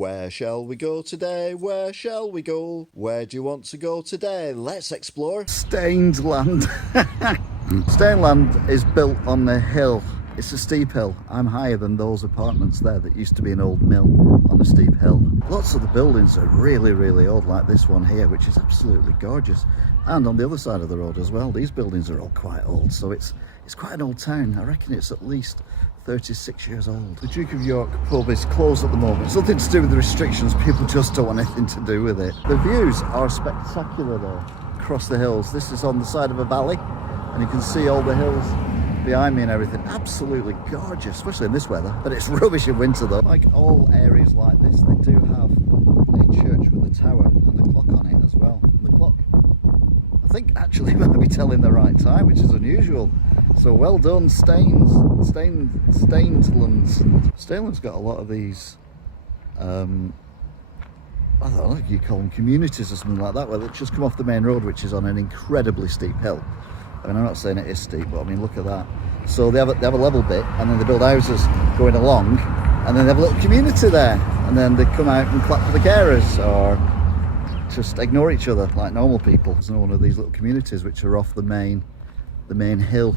Where shall we go today? Where shall we go? Where do you want to go today? Let's explore Stainland. Stainland is built on a hill. It's a steep hill. I'm higher than those apartments there that used to be an old mill on a steep hill. Lots of the buildings are really, really old, like this one here, which is absolutely gorgeous. And on the other side of the road as well, these buildings are all quite old, so it's quite an old town. I reckon it's at least 36 years old. The Duke of York pub is closed at the moment. It's nothing to do with the restrictions, people just don't want anything to do with it. The views are spectacular though, across the hills. This is on the side of a valley, and you can see all the hills behind me and everything. Absolutely gorgeous, especially in this weather, but it's rubbish in winter though. Like all areas like this, they do have a church with a tower and a clock on it as well. And the clock, I think, actually might be telling the right time, which is unusual. So well done, Stainlands. Stainland's got a lot of these, I don't know, you call them communities or something like that, where they just come off the main road, which is on an incredibly steep hill. I mean, I'm not saying it is steep, but I mean, look at that. So they have a level bit, and then they build houses going along, and then they have a little community there, and then they come out and clap for the carers, or just ignore each other like normal people. There's one of these little communities which are off the main hill,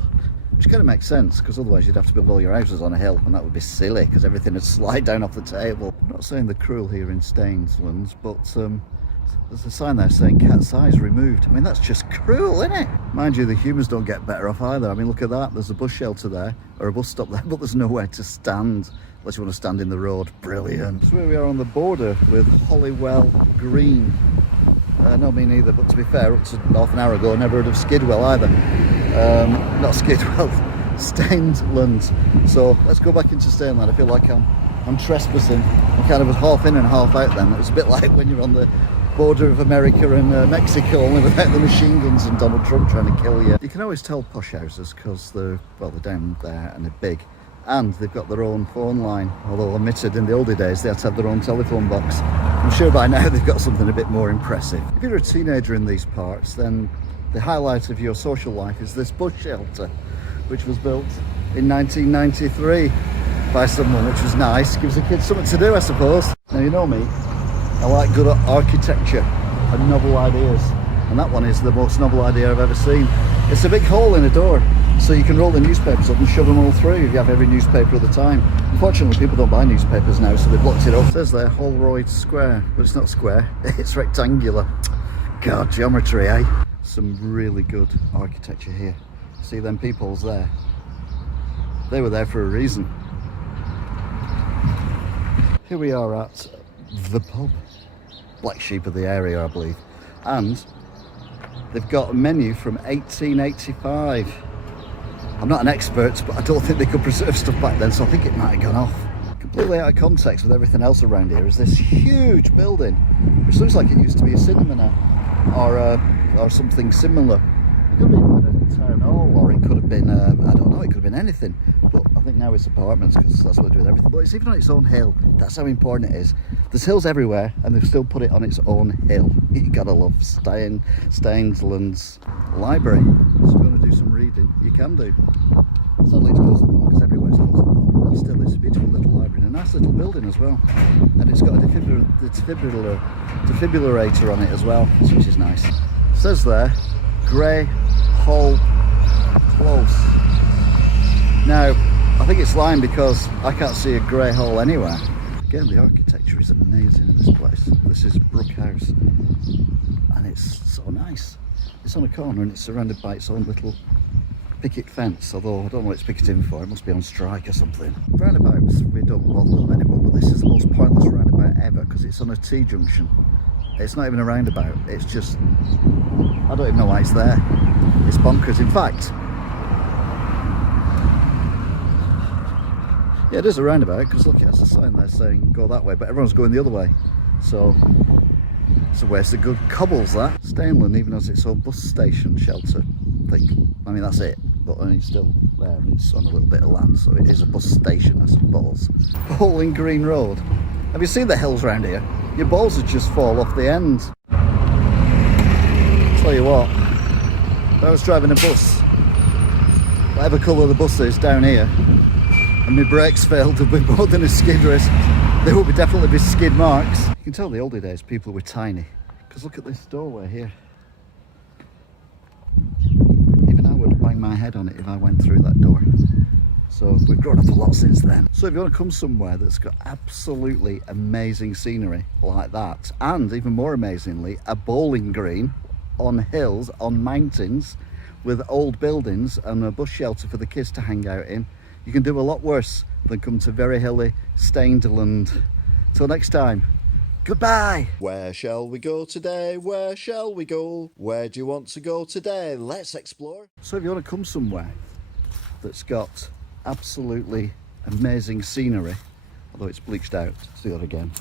which kind of makes sense, because otherwise you'd have to build all your houses on a hill, and that would be silly, because everything would slide down off the table. I'm not saying they're cruel here in Stainland, but there's a sign there saying cat's eyes removed. I mean, that's just cruel, isn't it? Mind you, the humans don't get better off either. I mean, look at that. There's a bus shelter there, or a bus stop there, but there's nowhere to stand unless you want to stand in the road. Brilliant. So here we are on the border with Holywell Green. No, me neither, but to be fair, up to half an hour ago, I never heard of Skidwell either. Not Skidwell, Stainland. So let's go back into Stainland. I feel like I'm trespassing. I'm kind of half in and half out then. It was a bit like when you're on the border of America and Mexico, only without the machine guns and Donald Trump trying to kill you. You can always tell posh houses because they're down there and they're big, and they've got their own phone line, although admitted in the older days they had to have their own telephone box. I'm sure by now they've got something a bit more impressive. If you're a teenager in these parts, then the highlight of your social life is this bus shelter, which was built in 1993 by someone, which was nice. Gives the kids something to do, I suppose. Now, you know me, I like good architecture and novel ideas, and that one is the most novel idea I've ever seen. It's a big hole in a door, so you can roll the newspapers up and shove them all through if you have every newspaper at the time. Unfortunately, people don't buy newspapers now, so they blocked it up. It says there, Holroyd Square, but it's not square, it's rectangular. God, geometry, eh? Some really good architecture here. See them peoples there? They were there for a reason. Here we are at the pub. Black sheep of the area, I believe. And they've got a menu from 1885. I'm not an expert, but I don't think they could preserve stuff back then, so I think it might have gone off. Completely out of context with everything else around here is this huge building, which looks like it used to be a cinema now, or something similar. It could have been a town hall, or it could have been, I don't know, it could have been anything. But I think now it's apartments, because that's what they do with everything. But it's even on its own hill. That's how important it is. There's hills everywhere, and they've still put it on its own hill. You gotta love Stainland's library. So if you want to do some reading, you can do. Sadly it's closed at the moment, because everywhere's closed at the moment. But still, it's a beautiful little library, and a nice little building as well. And it's got a defibrillator on it as well, which is nice. It says there, Grey Hole Close. Now, I think it's lying because I can't see a grey hole anywhere. Again, the architecture is amazing in this place. This is Brook House, and it's so nice. It's on a corner and it's surrounded by its own little picket fence, although I don't know what it's picketing for. It must be on strike or something. Roundabouts, we don't bother them anymore, but this is the most pointless roundabout ever because it's on a T-junction. It's not even a roundabout, it's just, I don't even know why it's there. It's bonkers. In fact, yeah, it is a roundabout, because look, it has a sign there saying go that way, but everyone's going the other way. So where's the good cobbles, that? Stainland even has its own bus station shelter thing. I mean, that's it, but only still there, and it's on a little bit of land, so it is a bus station, I suppose. Bowling Green Road. Have you seen the hills around here? Your balls would just fall off the end. Tell you what, if I was driving a bus, whatever colour the bus is down here, and my brakes failed, there'd be more than a skid risk. there will definitely be skid marks. You can tell the older days people were tiny, because look at this doorway here. Even I would bang my head on it if I went through that door. So we've grown up a lot since then. So if you want to come somewhere that's got absolutely amazing scenery like that, and even more amazingly, a bowling green on hills, on mountains, with old buildings and a bus shelter for the kids to hang out in, you can do a lot worse than come to very hilly Stainland. Till next time, goodbye. Where shall we go today? Where shall we go? Where do you want to go today? Let's explore. So if you want to come somewhere that's got absolutely amazing scenery, although it's bleached out, let's do that again.